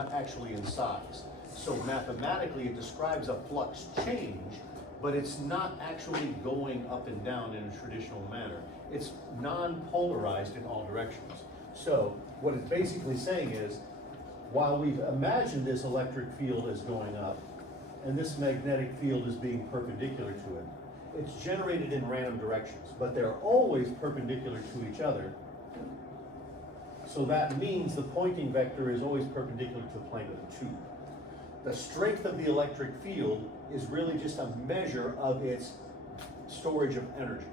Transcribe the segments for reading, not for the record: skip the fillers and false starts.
not actually in size. So mathematically, it describes a flux change, but it's not actually going up and down in a traditional manner. It's non-polarized in all directions. So what it's basically saying is, while we've imagined this electric field as going up, and this magnetic field is being perpendicular to it, it's generated in random directions, but they're always perpendicular to each other. So that means the pointing vector is always perpendicular to the plane of the tube. The strength of the electric field is really just a measure of its storage of energy.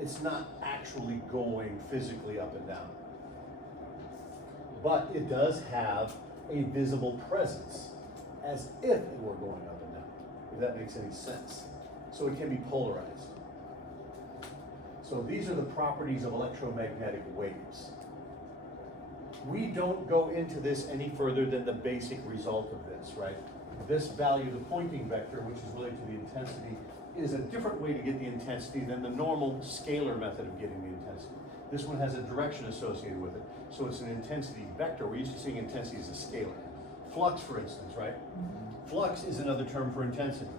It's not actually going physically up and down. But it does have a visible presence, as if it were going up and down, if that makes any sense. So it can be polarized. So these are the properties of electromagnetic waves. We don't go into this any further than the basic result of this, right? This value, the pointing vector, which is related to the intensity, is a different way to get the intensity than the normal scalar method of getting the intensity. This one has a direction associated with it, so it's an intensity vector. We're used to seeing intensity as a scalar. Flux, for instance, right? Flux is another term for intensity.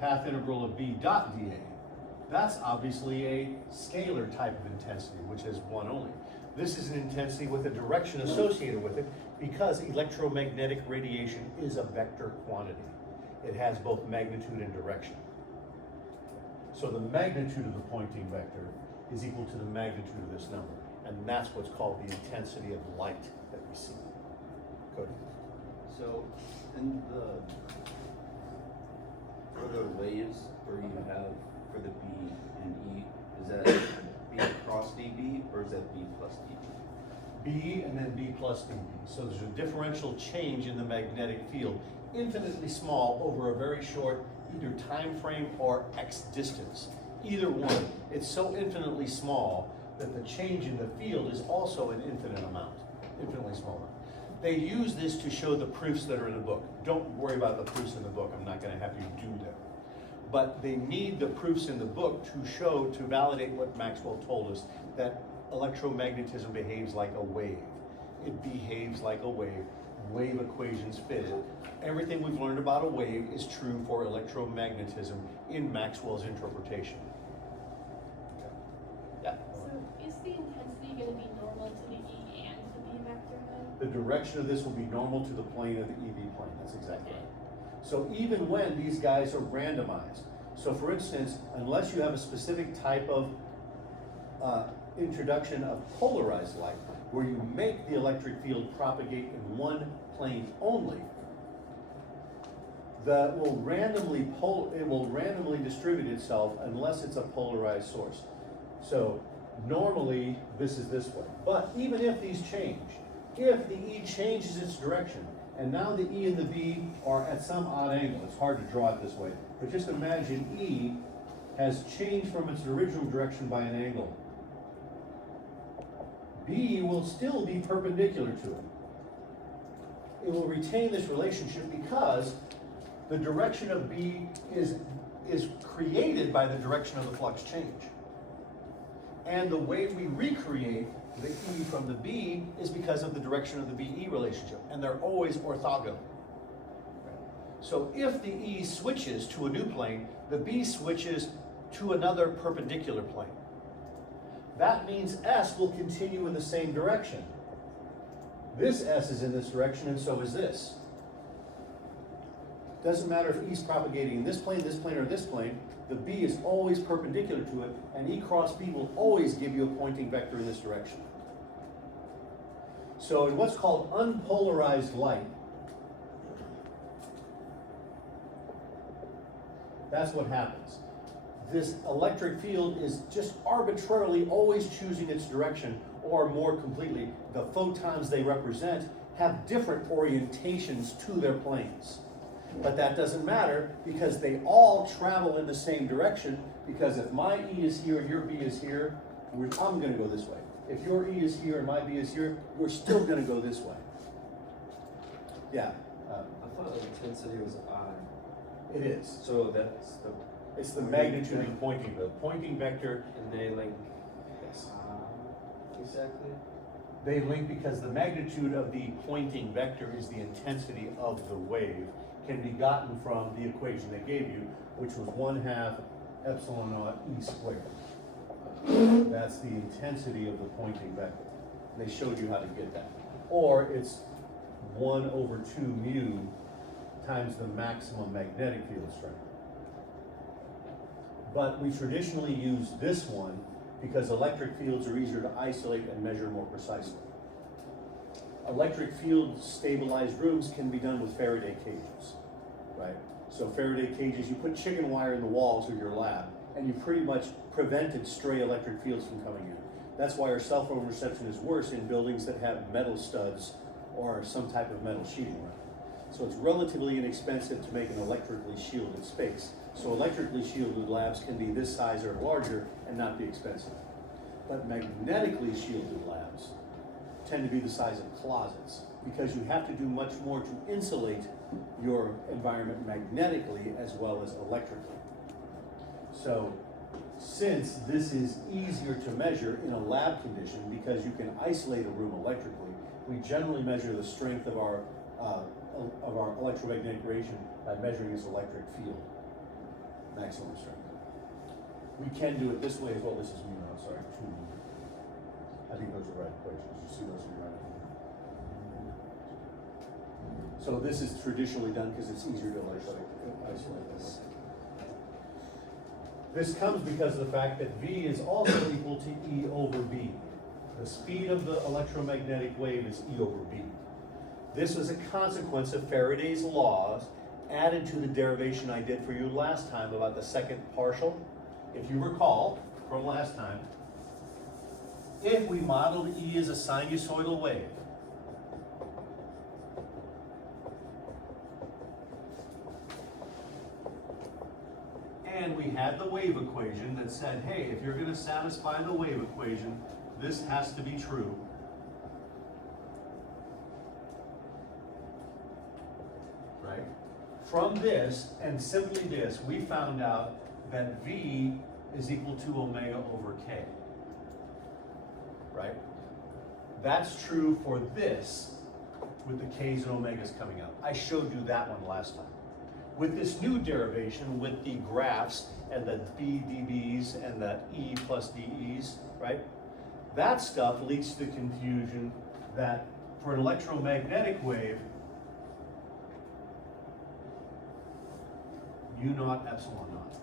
Path integral of B dot dA. That's obviously a scalar type of intensity, which is one only. This is an intensity with a direction associated with it because electromagnetic radiation is a vector quantity. It has both magnitude and direction. So the magnitude of the pointing vector is equal to the magnitude of this number. And that's what's called the intensity of light that we see. Good. So in for the waves where you have for the B and E, is that B cross dB or is that B plus dB? B and then B plus dB. So there's a differential change in the magnetic field, infinitely small over a very short either time frame or X distance. Either one. It's so infinitely small that the change in the field is also an infinite amount, infinitely small amount. They use this to show the proofs that are in the book. Don't worry about the proofs in the book. I'm not going to have you do them. But they need the proofs in the book to show, to validate what Maxwell told us, that electromagnetism behaves like a wave. It behaves like a wave. Wave equations fit it. Everything we've learned about a wave is true for electromagnetism in Maxwell's interpretation. Yeah? So is the intensity going to be normal to the E and the B vector then? The direction of this will be normal to the plane of the EV plane. That's exactly right. So even when these guys are randomized, so for instance, unless you have a specific type of introduction of polarized light, where you make the electric field propagate in one plane only, it will randomly distribute itself unless it's a polarized source. So normally this is this way. But even if these change, if the E changes its direction, and now the E and the B are at some odd angle, it's hard to draw it this way, but just imagine E has changed from its original direction by an angle. B will still be perpendicular to it. It will retain this relationship because the direction of B is created by the direction of the flux change. And the way we recreate the E from the B is because of the direction of the BE relationship, and they're always orthogonal. So if the E switches to a new plane, the B switches to another perpendicular plane. That means S will continue in the same direction. This S is in this direction, and so is this. Doesn't matter if E is propagating in this plane, or this plane, the B is always perpendicular to it, and E cross B will always give you a pointing vector in this direction. So in what's called unpolarized light, that's what happens. This electric field is just arbitrarily always choosing its direction, or more completely, the photons they represent have different orientations to their planes. But that doesn't matter because they all travel in the same direction, because if my E is here and your B is here, I'm going to go this way. If your E is here and my B is here, we're still going to go this way. Yeah? I thought the intensity was I. It is. So that's the... It's the magnitude of the pointing vector. And they link Yes. exactly? They link because the magnitude of the pointing vector is the intensity of the wave, can be gotten from the equation they gave you, which was 1/2 epsilon naught E squared. That's the intensity of the pointing vector. They showed you how to get that. Or it's 1/2 mu times the maximum magnetic field strength. But we traditionally use this one because electric fields are easier to isolate and measure more precisely. Electric field stabilized rooms can be done with Faraday cages, right? So Faraday cages, you put chicken wire in the walls of your lab and you pretty much prevented stray electric fields from coming in. That's why our cell phone reception is worse in buildings that have metal studs or some type of metal sheeting around it. So it's relatively inexpensive to make an electrically shielded space. So electrically shielded labs can be this size or larger and not be expensive. But magnetically shielded labs tend to be the size of closets because you have to do much more to insulate your environment magnetically as well as electrically. So since this is easier to measure in a lab condition because you can isolate a room electrically, we generally measure the strength of our electromagnetic radiation by measuring its electric field maximum strength. We can do it this way as well. This is mu naught, sorry, 2 mu. I think those are right equations. You see those are right. So this is traditionally done because it's easier to isolate this. This comes because of the fact that V is also equal to E over B. The speed of the electromagnetic wave is E over B. This is a consequence of Faraday's laws added to the derivation I did for you last time about the second partial. If you recall from last time, if we modeled E as a sinusoidal wave, and we had the wave equation that said, hey, if you're going to satisfy the wave equation, this has to be true. Right? From this, and simply this, we found out that V is equal to omega over K. Right? That's true for this, with the K's and omegas coming up. I showed you that one last time. With this new derivation, with the graphs and the B dBs and the E plus dEs, right? That stuff leads to the confusion that for an electromagnetic wave, mu naught epsilon naught.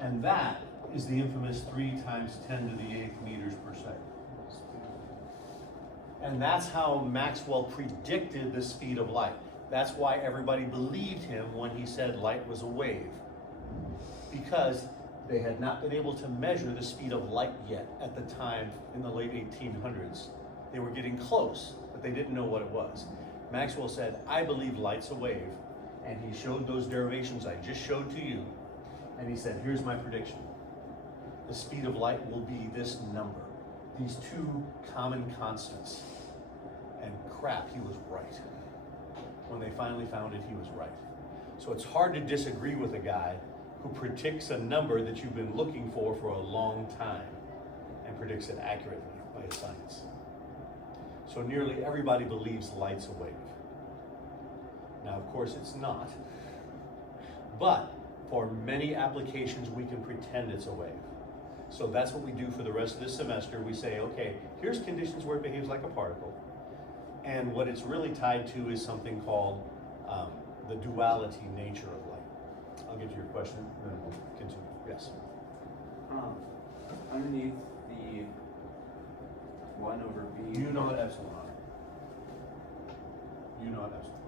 And that is the infamous 3 times 10 to the 8th meters per second. And that's how Maxwell predicted the speed of light. That's why everybody believed him when he said light was a wave. Because they had not been able to measure the speed of light yet at the time in the late 1800s. They were getting close, but they didn't know what it was. Maxwell said, I believe light's a wave. And he showed those derivations I just showed to you. And he said, here's my prediction. The speed of light will be this number. These 2 common constants. And crap, he was right. When they finally found it, he was right. So it's hard to disagree with a guy who predicts a number that you've been looking for a long time and predicts it accurately by his science. So nearly everybody believes light's a wave. Now, of course, it's not. But for many applications, we can pretend it's a wave. So that's what we do for the rest of this semester. We say, okay, here's conditions where it behaves like a particle. And what it's really tied to is something called the duality nature of light. I'll get to your question, and then we'll continue. Yes? Underneath the 1 over B. Mu naught epsilon. Mu naught epsilon.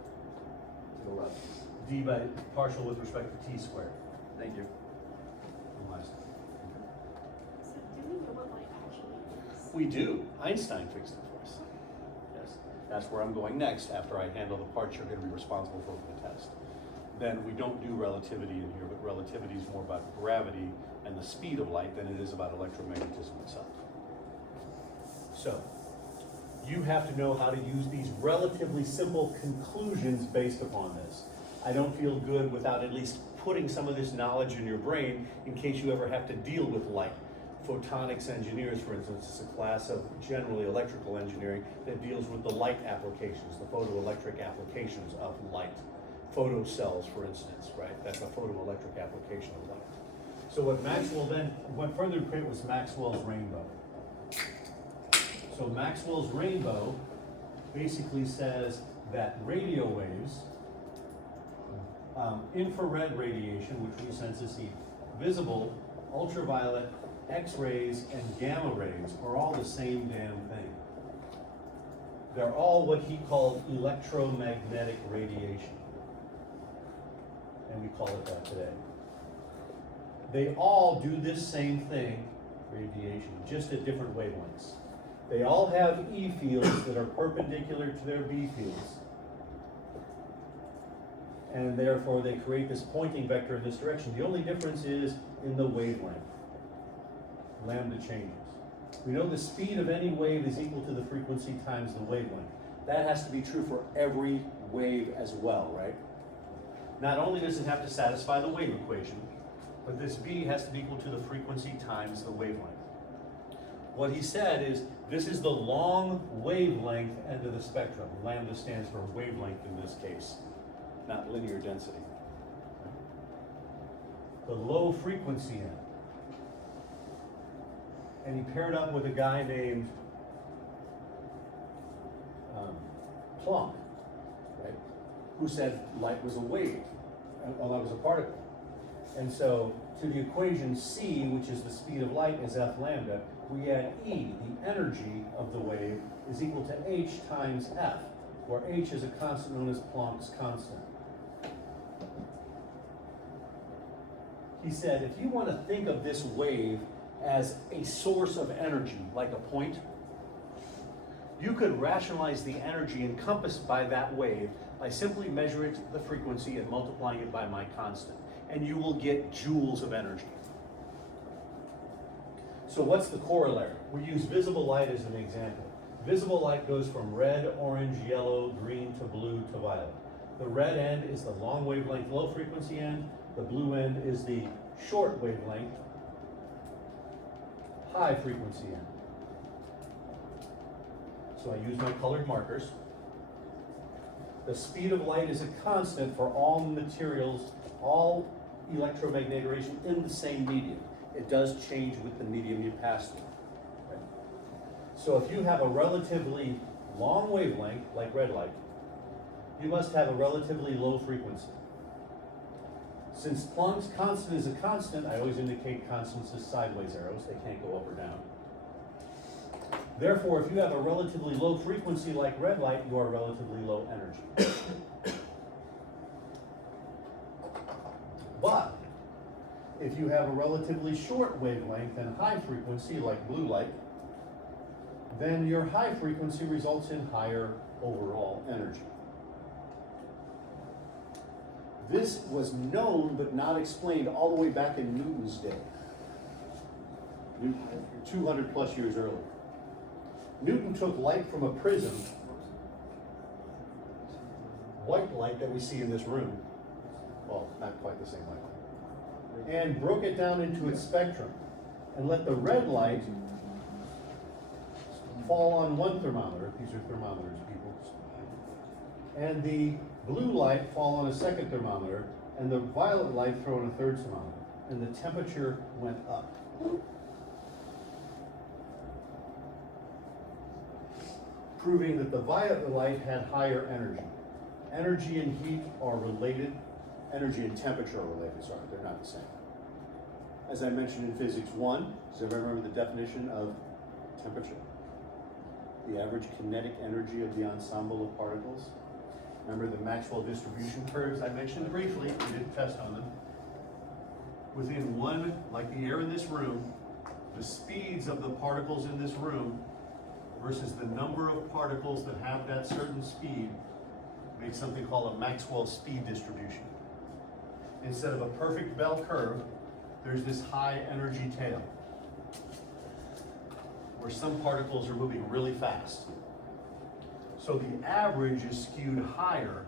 To the left. D by partial with respect to T squared. Thank you. From last time. So do we know what light actually is? We do. Einstein fixed it for us. Yes. That's where I'm going next after I handle the parts you're going to be responsible for the test. Then we don't do relativity in here, but relativity is more about gravity and the speed of light than it is about electromagnetism itself. So, you have to know how to use these relatively simple conclusions based upon this. I don't feel good without at least putting some of this knowledge in your brain in case you ever have to deal with light. photonics engineers, for instance, is a class of generally electrical engineering that deals with the light applications, the photoelectric applications of light. Photocells, for instance, right? That's a photoelectric application of light. So what Maxwell then went further to create was Maxwell's rainbow. So Maxwell's rainbow basically says that radio waves, infrared radiation, which we sense as heat, visible, ultraviolet, X-rays, and gamma rays are all the same damn thing. They're all what he called electromagnetic radiation. And we call it that today. They all do this same thing, radiation, just at different wavelengths. They all have E fields that are perpendicular to their B fields. And therefore they create this pointing vector in this direction. The only difference is in the wavelength. Lambda changes. We know the speed of any wave is equal to the frequency times the wavelength. That has to be true for every wave as well, right? Not only does it have to satisfy the wave equation, but this B has to be equal to the frequency times the wavelength. What he said is, this is the long wavelength end of the spectrum. Lambda stands for wavelength in this case, not linear density. The low frequency end. And he paired up with a guy named Planck, right? Who said light was a wave, well, that was a particle. And so to the equation C, which is the speed of light, is F lambda, we add E, the energy of the wave, is equal to H times F, where H is a constant known as Planck's constant. He said, if you want to think of this wave as a source of energy, like a point, you could rationalize the energy encompassed by that wave by simply measuring the frequency and multiplying it by my constant, and you will get joules of energy. So what's the corollary? We use visible light as an example. Visible light goes from red, orange, yellow, green to blue to violet. The red end is the long wavelength, low frequency end. The blue end is the short wavelength, high frequency end. So I use my colored markers. The speed of light is a constant for all materials, all electromagnetic radiation in the same medium. It does change with the medium you pass through. Okay? So if you have a relatively long wavelength, like red light, you must have a relatively low frequency. Since Planck's constant is a constant, I always indicate constants as sideways arrows. They can't go up or down. Therefore, if you have a relatively low frequency like red light, you are relatively low energy. But if you have a relatively short wavelength and high frequency like blue light, then your high frequency results in higher overall energy. This was known but not explained all the way back in Newton's day, 200 plus years earlier. Newton took light from a prism, white light that we see in this room, well, not quite the same white light, and broke it down into its spectrum and let the red light fall on one thermometer. These are thermometers, people. And the blue light fall on a second thermometer, and the violet light throw on a third thermometer, and the temperature went up. Proving that the violet light had higher energy. Energy and heat are related. Energy and temperature are related, sorry, they're not the same. As I mentioned in Physics 1, does everyone remember the definition of temperature? The average kinetic energy of the ensemble of particles. Remember the Maxwell distribution curves I mentioned briefly, we did test on them. Within one, like the air in this room, the speeds of the particles in this room versus the number of particles that have that certain speed makes something called a Maxwell speed distribution. Instead of a perfect bell curve, there's this high energy tail where some particles are moving really fast. So the average is skewed higher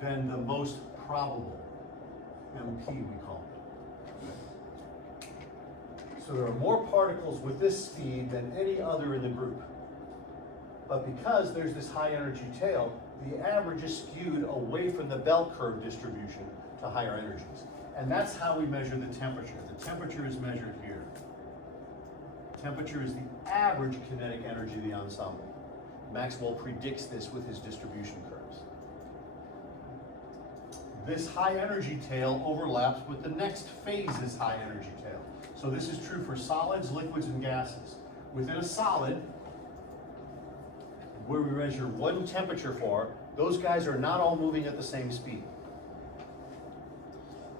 than the most probable, MP we call it. So there are more particles with this speed than any other in the group. But because there's this high energy tail, the average is skewed away from the bell curve distribution to higher energies. And that's how we measure the temperature. The temperature is measured here. Temperature is the average kinetic energy of the ensemble. Maxwell predicts this with his distribution curves. This high energy tail overlaps with the next phase's high energy tail. So this is true for solids, liquids, and gases. Within a solid, where we measure one temperature for, those guys are not all moving at the same speed.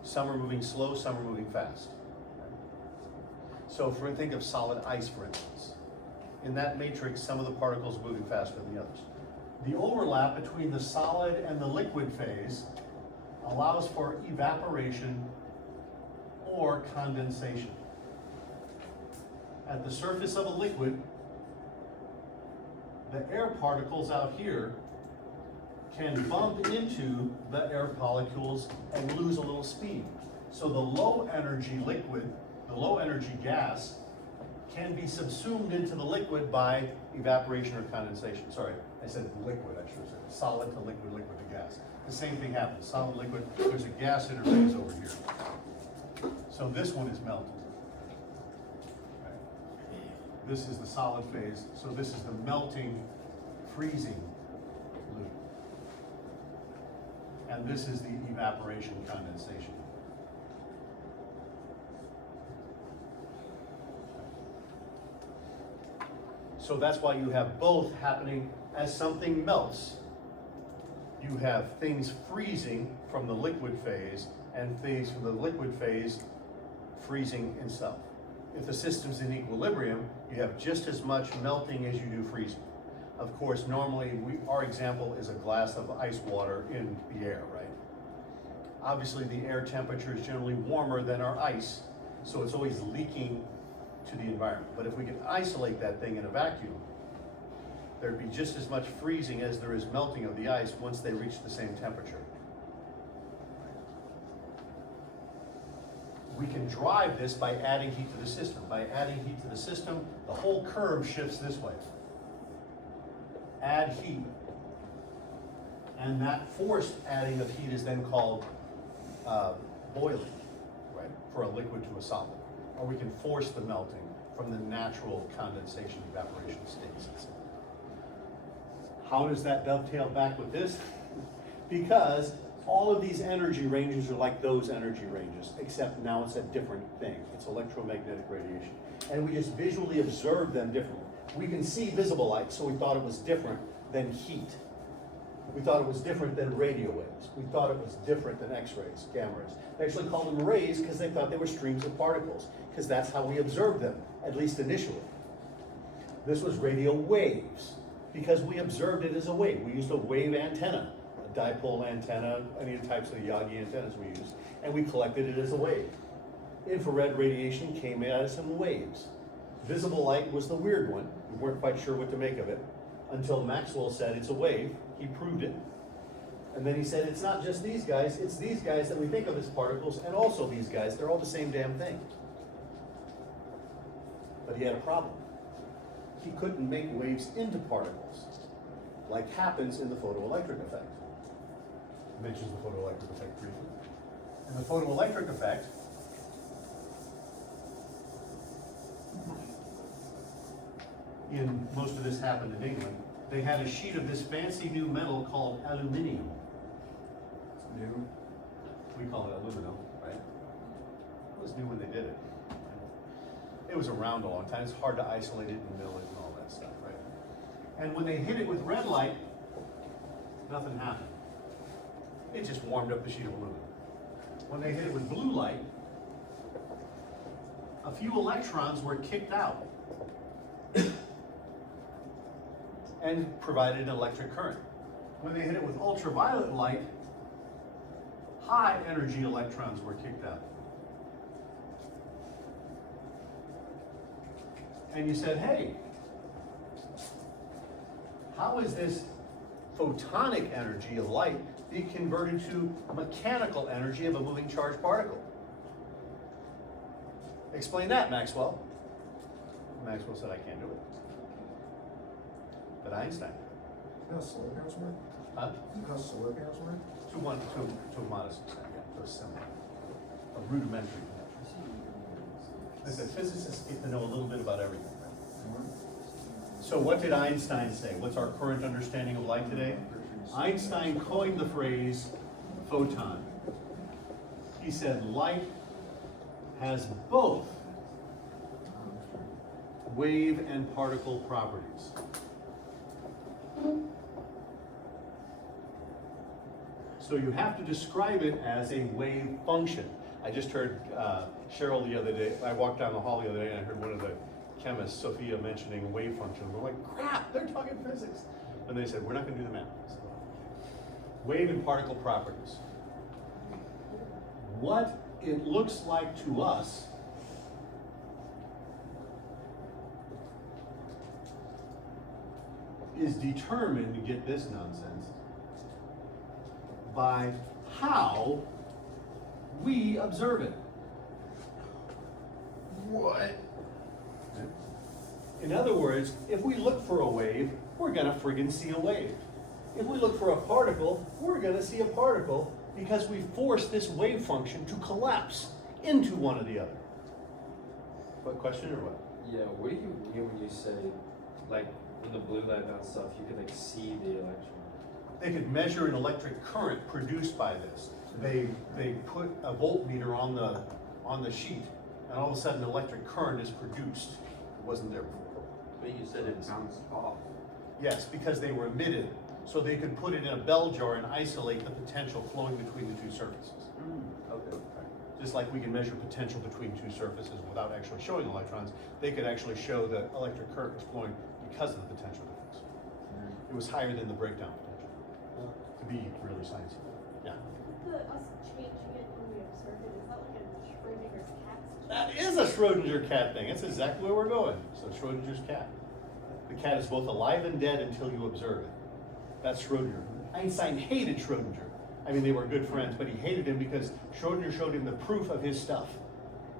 Some are moving slow, some are moving fast. So think of solid ice, for instance. In that matrix, some of the particles are moving faster than the others. The overlap between the solid and the liquid phase allows for evaporation or condensation. At the surface of a liquid, the air particles out here can bump into the air molecules and lose a little speed. So the low energy liquid, the low energy gas, can be subsumed into the liquid by evaporation or condensation. Sorry, I said liquid, I should have said solid to liquid, liquid to gas. The same thing happens, solid, liquid, there's a gas interface over here. So this one is melted. This is the solid phase, so this is the melting, freezing loop. And this is the evaporation, condensation. So that's why you have both happening as something melts. You have things freezing from the liquid phase and things from the liquid phase freezing itself. If the system's in equilibrium, you have just as much melting as you do freezing. Of course, normally our example is a glass of ice water in the air, right? Obviously, the air temperature is generally warmer than our ice, so it's always leaking to the environment. But if we could isolate that thing in a vacuum, there'd be just as much freezing as there is melting of the ice once they reach the same temperature. We can drive this by adding heat to the system. By adding heat to the system, the whole curve shifts this way. Add heat, and that forced adding of heat is then called boiling, right, for a liquid to a solid. Or we can force the melting from the natural condensation evaporation states. How does that dovetail back with this? Because all of these energy ranges are like those energy ranges, except now it's a different thing. It's electromagnetic radiation. And we just visually observe them differently. We can see visible light, so we thought it was different than heat. We thought it was different than radio waves. We thought it was different than X-rays, gamma rays. They actually called them rays because they thought they were streams of particles, because that's how we observed them, at least initially. This was radio waves, because we observed it as a wave. We used a wave antenna, a dipole antenna, any of the types of Yagi antennas we used, and we collected it as a wave. Infrared radiation came at us in waves. Visible light was the weird one. We weren't quite sure what to make of it until Maxwell said it's a wave. He proved it. And then he said it's not just these guys, it's these guys that we think of as particles and also these guys. They're all the same damn thing. But he had a problem. He couldn't make waves into particles like happens in the photoelectric effect. He mentions the photoelectric effect briefly. In the photoelectric effect, most of this happened in England, they had a sheet of this fancy new metal called aluminium. It's new. We call it aluminum, right? It was new when they did it. It was around a long time. It's hard to isolate it and mill it and all that stuff, right? And when they hit it with red light, nothing happened. It just warmed up the sheet of aluminum. When they hit it with blue light, a few electrons were kicked out and provided an electric current. When they hit it with ultraviolet light, high energy electrons were kicked out. And you said, hey, how is this photonic energy of light be converted to mechanical energy of a moving charged particle? Explain that, Maxwell. Maxwell said, I can't do it. But Einstein, You know how solar panels work? huh? You know how solar panels work? To a modest extent, yeah, to a similar, a rudimentary. I said physicists get to know a little bit about everything. So what did Einstein say? What's our current understanding of light today? Einstein coined the phrase photon. He said light has both wave and particle properties. So you have to describe it as a wave function. I just heard Cheryl the other day, I walked down the hall the other day and I heard one of the chemists, Sophia, mentioning wave function. We're like, crap, they're talking physics. And they said, we're not gonna do the math. So, wave and particle properties. What it looks like to us is determined, get this nonsense, by how we observe it. What? In other words, if we look for a wave, we're gonna friggin' see a wave. If we look for a particle, we're gonna see a particle because we force this wave function to collapse into one or the other. What question or what? Yeah, what do you mean when you say, like, when the blue light bounced off, you could, like, see the electron? They could measure an electric current produced by this. They put a voltmeter on the sheet, and all of a sudden, electric current is produced. It wasn't there before. But you said it bounced off. Yes, because they were emitted, so they could put it in a bell jar and isolate the potential flowing between the two surfaces. Okay. Just like we can measure potential between two surfaces without actually showing electrons, they could actually show that electric current was flowing because of the potential difference. It was higher than the breakdown potential, to be really sciencey. Yeah. Us changing it when we observe it, is that like a Schrodinger's cat situation? That is a Schrodinger cat thing. That's exactly where we're going. So Schrodinger's cat. The cat is both alive and dead until you observe it. That's Schrodinger. Einstein hated Schrodinger. I mean, they were good friends, but he hated him because Schrodinger showed him the proof of his stuff.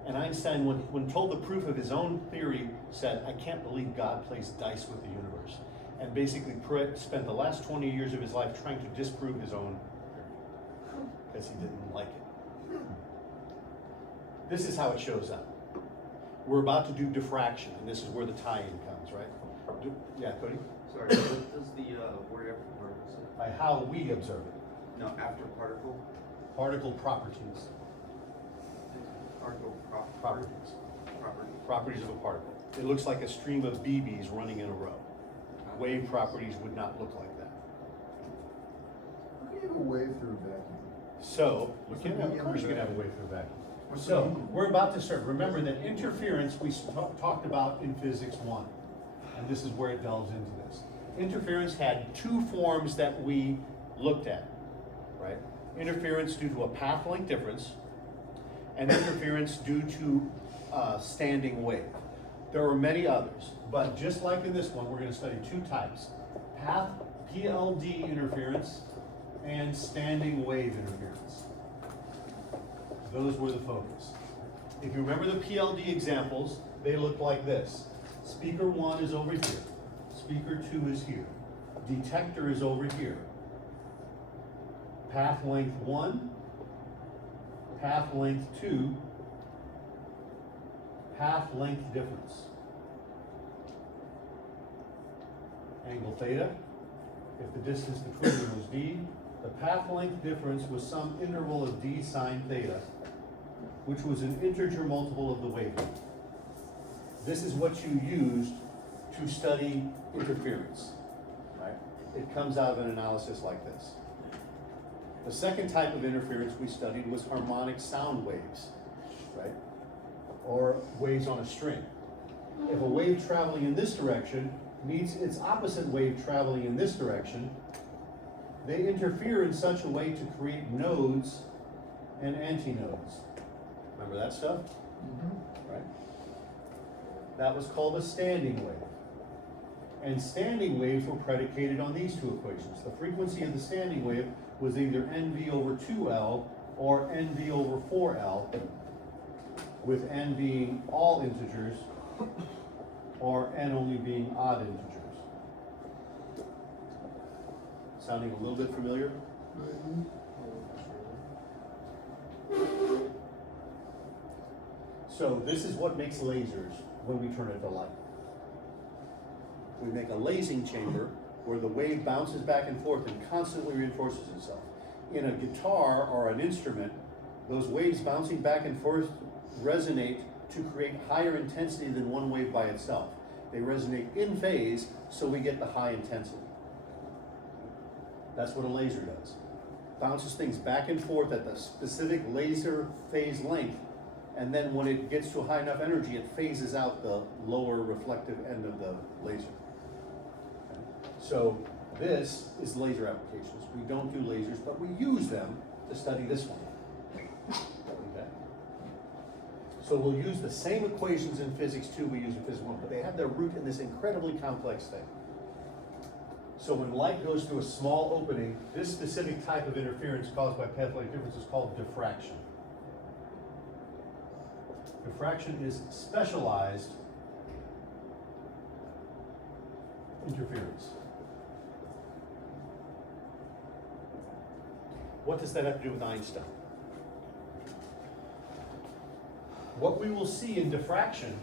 And Einstein, when told the proof of his own theory, said, I can't believe God plays dice with the universe. And basically spent the last 20 years of his life trying to disprove his own theory because he didn't like it. This is how it shows up. We're about to do diffraction, and this is where the tie-in comes, right? Yeah, Cody? Sorry, what does the word after particle say? By how we observe it. No, after particle? Particle properties. Particle Properties. Property. Properties of a particle. It looks like a stream of BBs running in a row. Wave properties would not look like that. How can you have a wave through a vacuum? So, you What's can the have, of medium course you of can have a that? wave through a vacuum. What's the So, medium? we're about to start. Remember that interference we talked about in Physics 1. And this is where it delves into this. Interference had two forms that we looked at, right? Interference due to a path length difference, and interference due to standing wave. There are many others, but just like in this one, we're going to study two types: path PLD interference and standing wave interference. Those were the focus. If you remember the PLD examples, they look like this. Speaker 1 is over here. Speaker 2 is here. Detector is over here. Path length 1, path length 2, path length difference. Angle theta, if the distance between them was d, the path length difference was some interval of d sine theta, which was an integer multiple of the wavelength. This is what you used to study interference, right? It comes out of an analysis like this. The second type of interference we studied was harmonic sound waves, right? Or waves on a string. If a wave traveling in this direction meets its opposite wave traveling in this direction, they interfere in such a way to create nodes and antinodes. Remember that stuff? Right? That was called a standing wave. And standing waves were predicated on these two equations. The frequency of the standing wave was either NV over 2L or NV over 4L. with n being all integers or n only being odd integers. Sounding a little bit familiar? So this is what makes lasers when we turn it to light. We make a lasing chamber where the wave bounces back and forth and constantly reinforces itself. In a guitar or an instrument, those waves bouncing back and forth resonate to create higher intensity than one wave by itself. They resonate in phase, so we get the high intensity. That's what a laser does. Bounces things back and forth at the specific laser phase length, and then when it gets to a high enough energy, it phases out the lower reflective end of the laser. Okay. So this is laser applications. We don't do lasers, but we use them to study this one. Okay. So we'll use the same equations in physics 2 we use in physics 1, but they have their root in this incredibly complex thing. So when light goes through a small opening, this specific type of interference caused by path length difference is called diffraction. Diffraction is specialized interference. What does that have to do with Einstein? What we will see in diffraction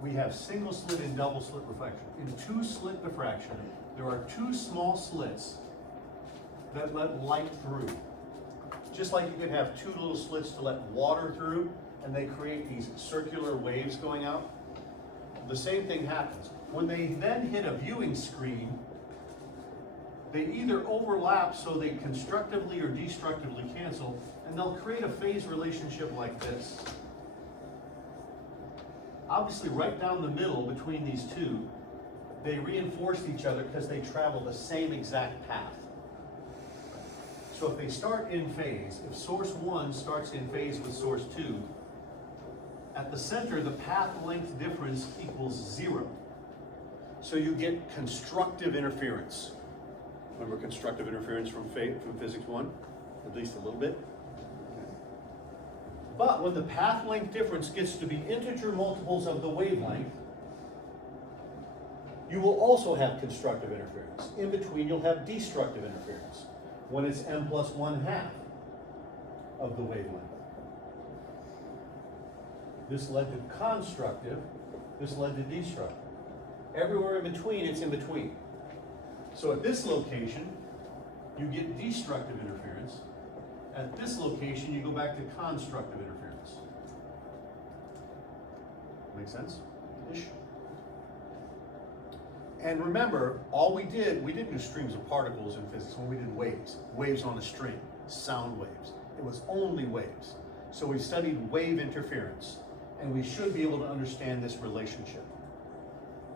we have single slit and double slit reflection. In two slit diffraction, there are two small slits that let light through. Just like you can have two little slits to let water through, and they create these circular waves going out. The same thing happens. When they then hit a viewing screen, they either overlap so they constructively or destructively cancel, and they'll create a phase relationship like this. Obviously, right down the middle between these two, they reinforce each other because they travel the same exact path. So if they start in phase, if source 1 starts in phase with source 2, at the center, the path length difference equals 0. So you get constructive interference. Remember constructive interference from physics 1? At least a little bit. But when the path length difference gets to be integer multiples of the wavelength, you will also have constructive interference. In between, you'll have destructive interference when it's m plus 1/2 of the wavelength. This led to constructive, this led to destructive. Everywhere in between, it's in between. So at this location, you get destructive interference. At this location, you go back to constructive interference. Make sense? Ish. And remember, we didn't do streams of particles in physics when we did waves. Waves on a string, sound waves. It was only waves. So we studied wave interference, and we should be able to understand this relationship,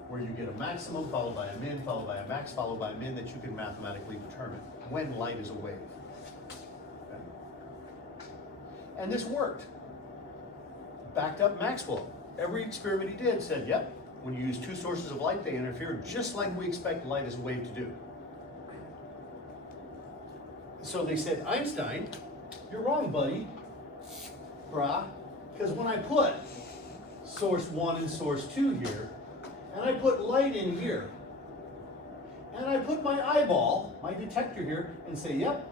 where you get a maximum followed by a min, followed by a max, followed by a min that you can mathematically determine when light is a wave. Okay. And this worked. Backed up Maxwell. Every experiment he did said, yep, when you use two sources of light, they interfere just like we expect light as a wave to do. So they said, Einstein, you're wrong, buddy, brah, because when I put source 1 and source 2 here, and I put light in here, and I put my eyeball, my detector here, and say, yep,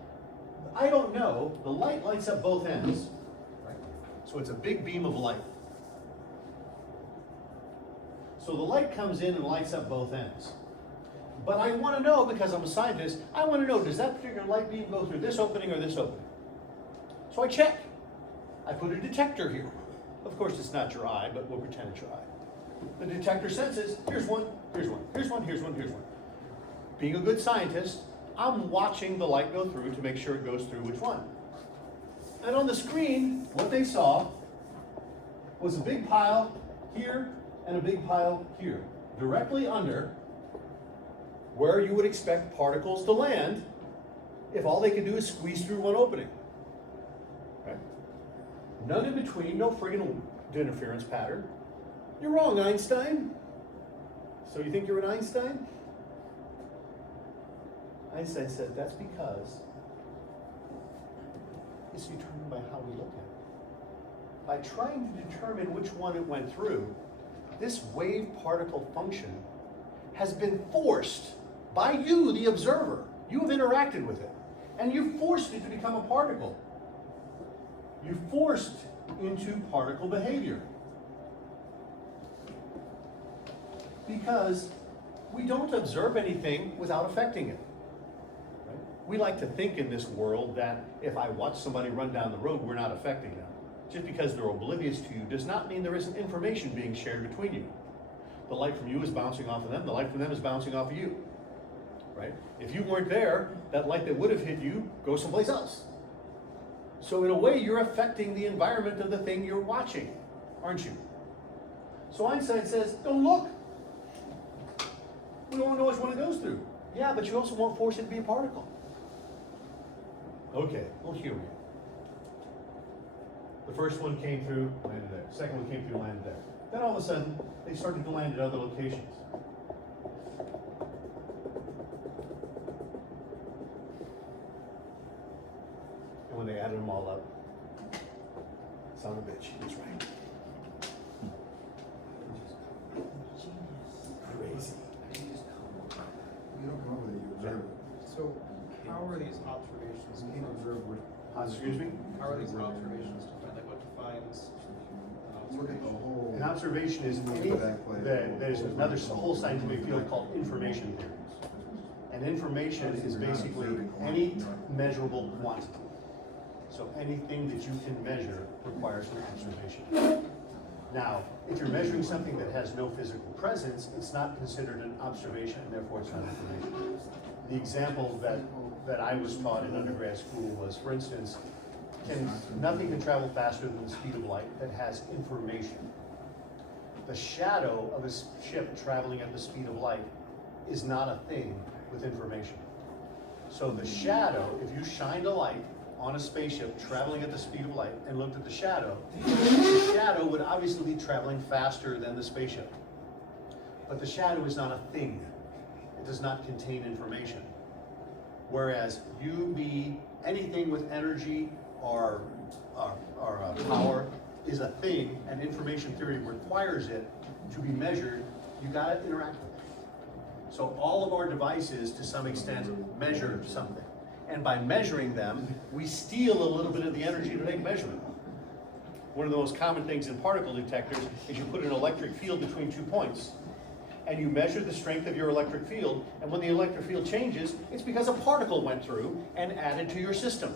I don't know, the light lights up both ends, right? So it's a big beam of light. So the light comes in and lights up both ends. But I want to know, because I'm a scientist, I want to know, does that particular light beam go through this opening or this opening? So I check. I put a detector here. Of course, it's not your eye, but we'll pretend it's your eye. The detector senses, here's one, here's one, here's one, here's one, here's one. Being a good scientist, I'm watching the light go through to make sure it goes through which one. And on the screen, what they saw was a big pile here and a big pile here, directly under where you would expect particles to land if all they could do is squeeze through one opening. Right? None in between, no friggin' interference pattern. You're wrong, Einstein. So you think you're an Einstein? Einstein said that's because is determined by how we look at it. By trying to determine which one it went through, this wave-particle function has been forced by you, the observer. You have interacted with it, and you've forced it to become a particle. You forced into particle behavior. Because we don't observe anything without affecting it. Right? We like to think in this world that if I watch somebody run down the road, we're not affecting them. Just because they're oblivious to you does not mean there isn't information being shared between you. The light from you is bouncing off of them, the light from them is bouncing off of you. Right? If you weren't there, that light that would have hit you goes someplace else. So in a way, you're affecting the environment of the thing you're watching, aren't you? So Einstein says, don't look. We don't know which one it goes through. Yeah, but you also won't force it to be a particle. Okay, we'll humor you. The first one came through, landed there. Second one came through, landed there. Then all of a sudden, they started to land at other locations. And when they added them all up, son of a bitch, he was right. Crazy. You don't come up with it, you observe it. So how are these observations You can't observe what. Excuse me? How are these observations defined? Like what defines an Look at the observation? whole. An observation is any, there's another whole scientific field called information theories. And information is basically any measurable quantity. So anything that you can measure requires an observation. Now, if you're measuring something that has no physical presence, it's not considered an observation, and therefore it's not information. The example that I was taught in undergrad school was, for instance, nothing can travel faster than the speed of light that has information. The shadow of a ship traveling at the speed of light is not a thing with information. So the shadow, if you shined a light on a spaceship traveling at the speed of light and looked at the shadow would obviously be traveling faster than the spaceship. But the shadow is not a thing. It does not contain information. Whereas you, me, anything with energy or power is a thing, and information theory requires it to be measured. You gotta interact with it. So all of our devices, to some extent, measure something. And by measuring them, we steal a little bit of the energy to make measurement. One of the most common things in particle detectors is you put an electric field between 2 points, and you measure the strength of your electric field, and when the electric field changes, it's because a particle went through and added to your system,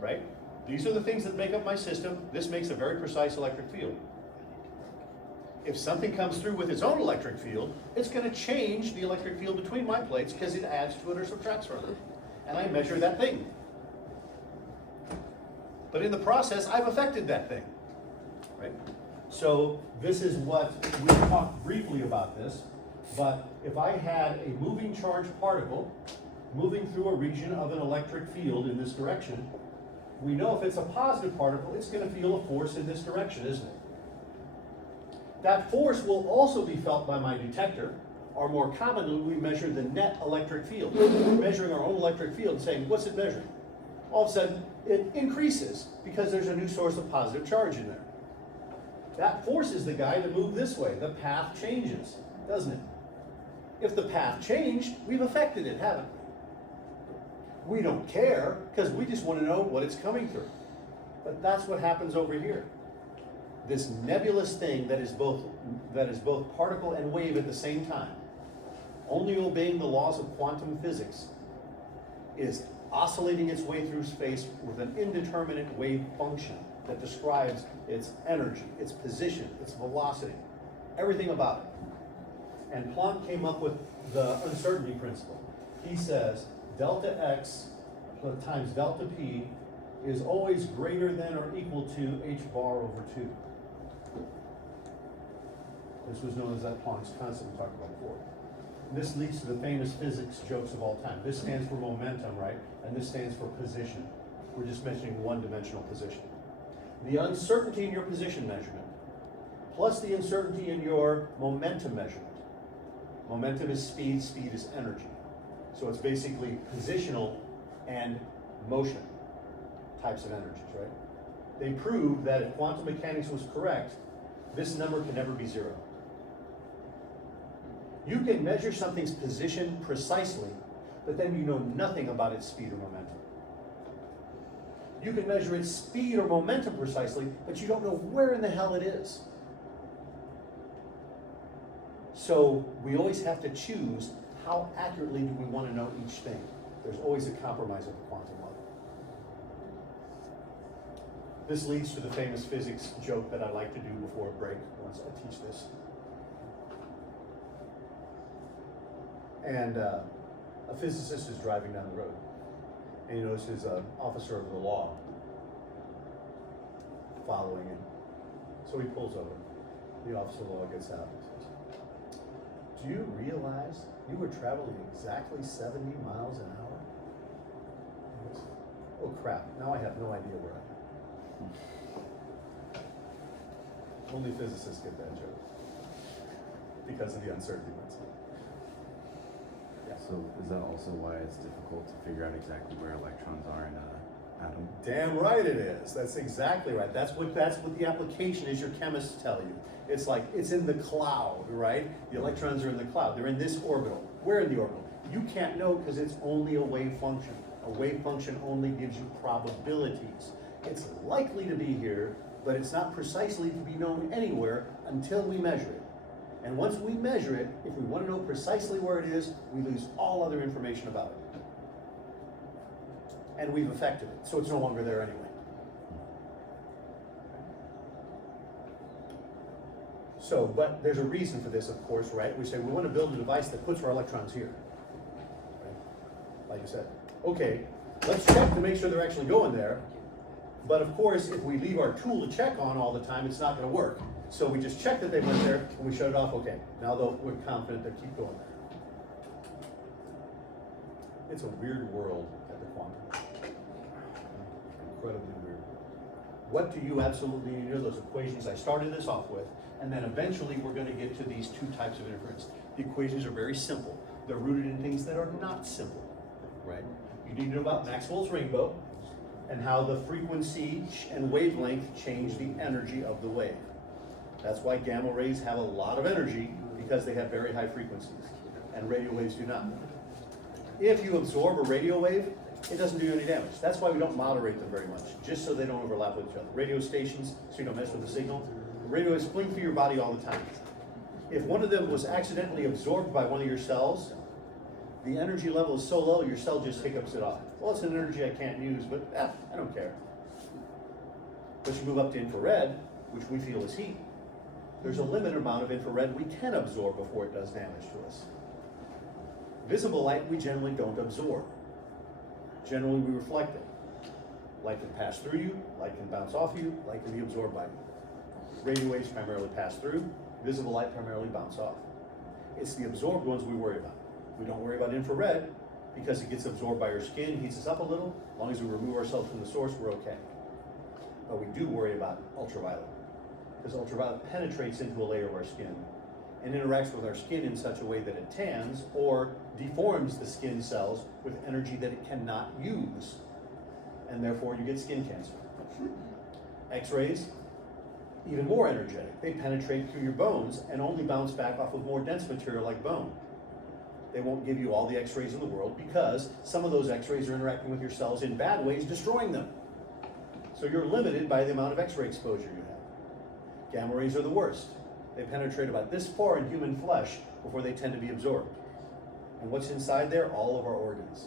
right? These are the things that make up my system. This makes a very precise electric field. If something comes through with its own electric field, it's going to change the electric field between my plates because it adds to it or subtracts from it. And I measure that thing. But in the process, I've affected that thing, right? So this is what, we talked briefly about this, but if I had a moving charged particle moving through a region of an electric field in this direction, we know if it's a positive particle, it's going to feel a force in this direction, isn't it? That force will also be felt by my detector, or more commonly, we measure the net electric field. We're measuring our own electric field and saying, what's it measuring? All of a sudden, it increases because there's a new source of positive charge in there. That forces the guy to move this way. The path changes, doesn't it? If the path changed, we've affected it, haven't we? We don't care because we just want to know what it's coming through. But that's what happens over here. This nebulous thing that is both particle and wave at the same time, only obeying the laws of quantum physics, is oscillating its way through space with an indeterminate wave function that describes its energy, its position, its velocity, everything about it. And Planck came up with the uncertainty principle. He says delta x times delta p is always greater than or equal to h bar over 2. This was known as that Planck's constant we talked about before. This leads to the famous physics jokes of all time. This stands for momentum, right? And this stands for position. We're just mentioning one-dimensional position. The uncertainty in your position measurement, plus the uncertainty in your momentum measurement. Momentum is speed, speed is energy. So it's basically positional and motion types of energies, right? They proved that if quantum mechanics was correct, this number can never be zero. You can measure something's position precisely, but then you know nothing about its speed or momentum. You can measure its speed or momentum precisely, but you don't know where in the hell it is. So we always have to choose how accurately do we want to know each thing. There's always a compromise at the quantum level. This leads to the famous physics joke that I like to do before a break once I teach this. And a physicist is driving down the road, and he notices an officer of the law following him. So he pulls over. The officer of the law gets out and says, "Do you realize you were traveling exactly 70 miles an hour?" He goes, "Oh crap, now I have no idea where I am." Only physicists get that joke because of the uncertainty mindset. Yeah. So is that also why it's difficult to figure out exactly where electrons are in an atom? Damn right it is. That's exactly right. That's what the application is. Your chemists tell you. It's like it's in the cloud, right? The electrons are in the cloud. They're in this orbital. Where in the orbital? You can't know because it's only a wave function. A wave function only gives you probabilities. It's likely to be here, but it's not precisely to be known anywhere until we measure it. And once we measure it, if we want to know precisely where it is, we lose all other information about it. And we've affected it, so it's no longer there anyway. So, but there's a reason for this, of course, right? We say we want to build a device that puts our electrons here. Right? Like you said. Okay, let's check to make sure they're actually going there. But of course, if we leave our tool to check on all the time, it's not going to work. So we just check that they went there, and we shut it off. Okay, now we're confident they keep going there. It's a weird world at the quantum. Incredibly weird. What do you absolutely need to know? Those equations I started this off with, and then eventually we're going to get to these two types of interference. The equations are very simple. They're rooted in things that are not simple, right? You need to know about Maxwell's rainbow and how the frequency and wavelength change the energy of the wave. That's why gamma rays have a lot of energy, because they have very high frequencies, and radio waves do not. If you absorb a radio wave, it doesn't do you any damage. That's why we don't moderate them very much, just so they don't overlap with each other. Radio stations, so you don't mess with the signal. Radio waves fling through your body all the time. If one of them was accidentally absorbed by one of your cells, the energy level is so low, your cell just hiccups it off. Well, it's an energy I can't use, but I don't care. But you move up to infrared, which we feel is heat. There's a limited amount of infrared we can absorb before it does damage to us. Visible light we generally don't absorb. Generally we reflect it. Light can pass through you, light can bounce off you, light can be absorbed by you. Radio waves primarily pass through, visible light primarily bounce off. It's the absorbed ones we worry about. We don't worry about infrared because it gets absorbed by our skin, heats us up a little. As long as we remove ourselves from the source, we're okay. But we do worry about ultraviolet, because ultraviolet penetrates into a layer of our skin and interacts with our skin in such a way that it tans or deforms the skin cells with energy that it cannot use. And therefore you get skin cancer. X-rays, even more energetic. They penetrate through your bones and only bounce back off of more dense material like bone. They won't give you all the X-rays in the world because some of those X-rays are interacting with your cells in bad ways, destroying them. So you're limited by the amount of X-ray exposure you have. Gamma rays are the worst. They penetrate about this far in human flesh before they tend to be absorbed. And what's inside there? All of our organs.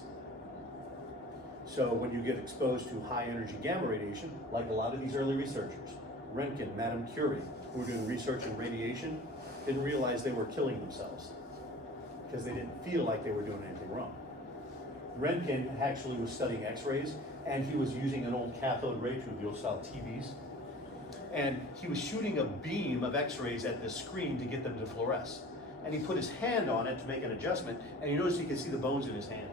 So when you get exposed to high energy gamma radiation, like a lot of these early researchers, Röntgen, Madame Curie, who were doing research in radiation, didn't realize they were killing themselves because they didn't feel like they were doing anything wrong. Röntgen actually was studying X-rays, and he was using an old cathode ray tube, the old style TVs, and he was shooting a beam of X-rays at the screen to get them to fluoresce. And he put his hand on it to make an adjustment, and he noticed he could see the bones in his hand.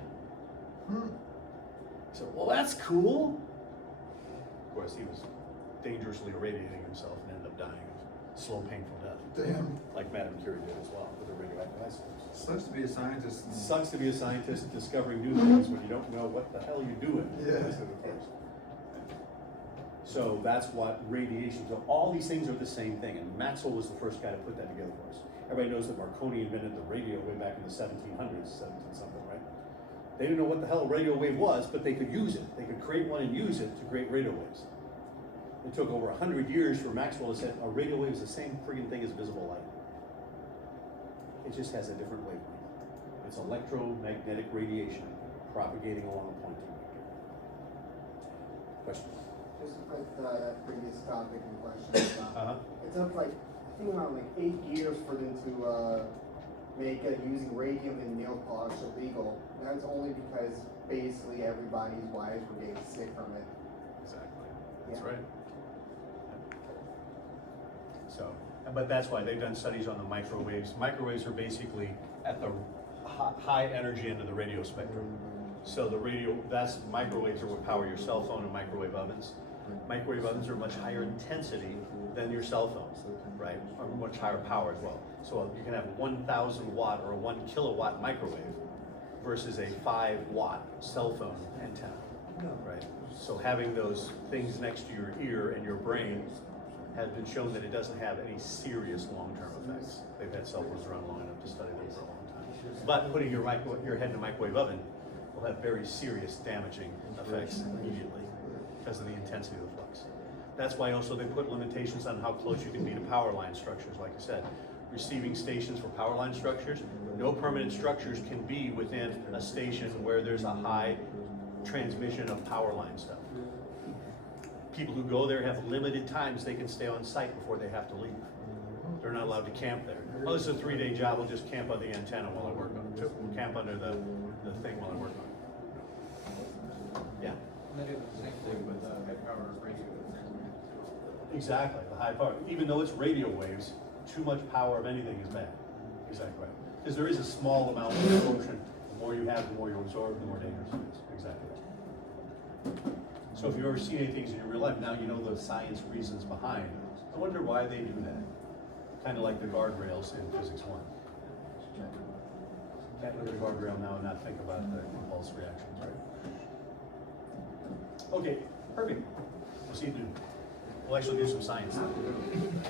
He said, well, that's cool. Of course, he was dangerously irradiating himself and ended up dying of slow, painful death. Damn. Like Madame Curie did as well with the radioactive isotopes. Sucks to be a scientist. Sucks to be a scientist discovering new things when you don't know what the hell you're doing. Yeah. Most of the first. So that's what radiation, so all these things are the same thing, and Maxwell was the first guy to put that together for us. Everybody knows that Marconi invented the radio way back in the 1700s, 17 something, right? They didn't know what the hell a radio wave was, but they could use it. They could create one and use it to create radio waves. It took over 100 years for Maxwell to say a radio wave is the same friggin' thing as visible light. It just has a different wavelength. It's electromagnetic radiation propagating along a pointing vector. Question? Just with that previous topic in question, it took like, I think around like 8 years for them to make using radium in nail polish illegal. That's only because basically everybody's wives were getting sick from it. Exactly. That's Yeah. right. So, but that's why they've done studies on the microwaves. Microwaves are basically at the high energy end of the radio spectrum. So the radio, that's microwaves are what power your cell phone and microwave ovens. Microwave ovens are much higher intensity than your cell phone, right? Or much higher power as well. So you can have 1,000 watt or a 1 kilowatt microwave versus a 5 watt cell phone antenna, right? So having those things next to your ear and your brain has been shown that it doesn't have any serious long-term effects. They've had cell phones around long enough to study them for a long time. But putting your head in a microwave oven will have very serious damaging effects immediately because of the intensity of the flux. That's why also they put limitations on how close you can be to power line structures, like I said. Receiving stations for power line structures, no permanent structures can be within a station where there's a high transmission of power line stuff. People who go there have limited times they can stay on site before they have to leave. They're not allowed to camp there. Oh, this is a 3-day job, we'll just camp on the antenna while I work on it. We'll camp under the thing while I work on it. Yeah. And they do the same thing with high power radio. Exactly, the high power, even though it's radio waves, too much power of anything is bad. Exactly right. Because there is a small amount of absorption. The more you have, the more you absorb, the more dangerous it is. Exactly right. So if you've ever seen anything in your real life, now you know the science reasons behind. I wonder why they do that. Kind of like the guardrails in Physics 1. Can't look at a guardrail now and not think about the impulse reactions, right? Okay, perfect. We'll see you soon. We'll actually do some science now.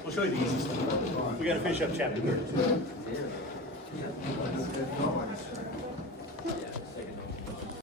We'll show you the easy stuff. We gotta finish up chapter 32.